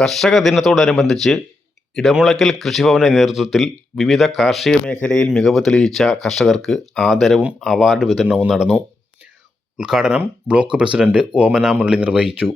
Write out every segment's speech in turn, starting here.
കർഷക ദിനത്തോടനുബന്ധിച്ച് ഇടമുളയ്ക്കൽ കൃഷിഭവന്റെ നേതൃത്വത്തിൽ വിവിധ കാർഷിക മേഖലയിൽ മികവ് തെളിയിച്ച കർഷകർക്ക് ആദരവും അവാർഡ് വിതരണവും നടന്നു. ഉദ്ഘാടനം ബ്ലോക്ക് പ്രസിഡന്റ് ഓമന മുരളി നിർവഹിച്ചു.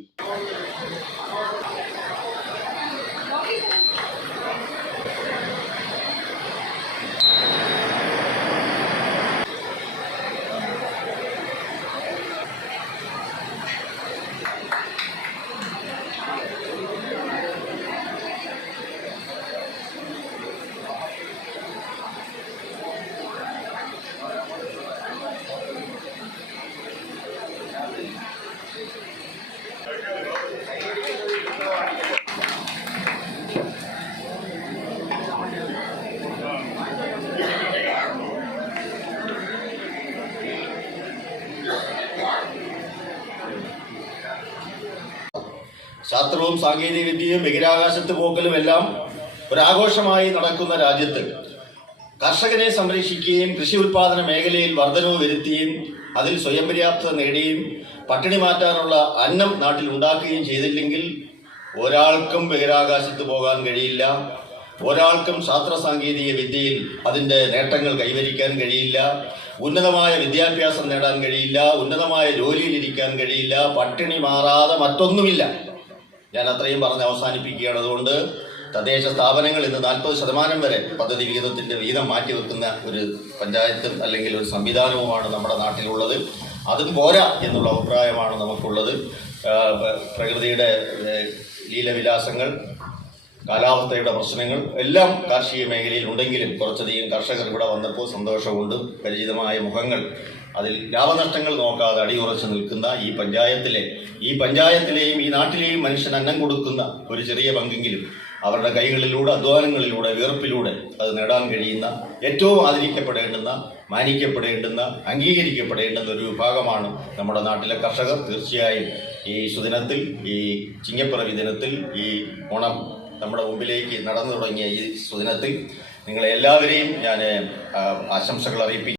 ശാസ്ത്രവും സാങ്കേതിക വിദ്യയും ബഹിരാകാശത്ത് പോക്കലും എല്ലാം ഒരാഘോഷമായി നടക്കുന്ന രാജ്യത്ത് കർഷകരെ സംരക്ഷിക്കുകയും കൃഷി ഉൽപാദന മേഖലയിൽ വർധനവ് വരുത്തുകയും അതിൽ സ്വയം പര്യാപ്തത നേടുകയും പട്ടിണി മാറ്റാനുള്ള അന്നം നാട്ടിൽ ഉണ്ടാക്കുകയും ചെയ്തില്ലെങ്കിൽ ഒരാൾക്കും ബഹിരാകാശത്ത് പോകാൻ കഴിയില്ല. ഒരാൾക്കും ശാസ്ത്ര സാങ്കേതിക വിദ്യയിൽ അതിന്റെ നേട്ടങ്ങൾ കൈവരിക്കാൻ കഴിയില്ല. ഉന്നതമായ വിദ്യാഭ്യാസം നേടാൻ കഴിയില്ല. ഉന്നതമായ ജോലിയിലിരിക്കാൻ കഴിയില്ല. പട്ടിണി മാറാതെ മറ്റൊന്നുമില്ല. ഞാൻ അത്രയും പറഞ്ഞ് അവസാനിപ്പിക്കുകയാണ്. അതുകൊണ്ട് തദ്ദേശ സ്ഥാപനങ്ങൾ ഇന്ന് നാൽപ്പത് ശതമാനം വരെ പദ്ധതി വിഹിതത്തിന്റെ വിഹിതം മാറ്റി വെക്കുന്ന ഒരു പഞ്ചായത്തും അല്ലെങ്കിൽ ഒരു സംവിധാനവുമാണ് നമ്മുടെ നാട്ടിലുള്ളത്. അതും പോരാ എന്നുള്ള അഭിപ്രായമാണ് നമുക്കുള്ളത്. പ്രകൃതിയുടെ ലീലവിലാസങ്ങൾ കാലാവസ്ഥയുടെ പ്രശ്നങ്ങൾ എല്ലാം കാർഷിക മേഖലയിൽ ഉണ്ടെങ്കിലും കുറച്ചധികം കർഷകർ ഇവിടെ വന്നപ്പോൾ സന്തോഷമുണ്ട് പരിചിതമായ മുഖങ്ങൾ. അതിൽ ലാഭനഷ്ടങ്ങൾ നോക്കാതെ അടിയുറച്ച് നിൽക്കുന്ന ഈ പഞ്ചായത്തിലെ ഈ പഞ്ചായത്തിലെയും ഈ നാട്ടിലെയും മനുഷ്യൻ അന്നം കൊടുക്കുന്ന ഒരു ചെറിയ പങ്കെങ്കിലും അവരുടെ കൈകളിലൂടെ അധ്വാനങ്ങളിലൂടെ വീർപ്പിലൂടെ അത് നേടാൻ കഴിയുന്ന ഏറ്റവും ആദരിക്കപ്പെടേണ്ടുന്ന മാനിക്കപ്പെടേണ്ടുന്ന അംഗീകരിക്കപ്പെടേണ്ടുന്ന ഒരു വിഭാഗമാണ് നമ്മുടെ നാട്ടിലെ കർഷകർ. തീർച്ചയായും ഈ സുദിനത്തിൽ ഈ ചിങ്ങപ്പിറവി ദിനത്തിൽ ഈ ഓണം നമ്മുടെ മുമ്പിലേക്ക് നടന്നു തുടങ്ങിയ ഈ സുദിനത്തിൽ നിങ്ങളെല്ലാവരെയും ഞാൻ ആശംസകൾ അറിയിപ്പിക്കും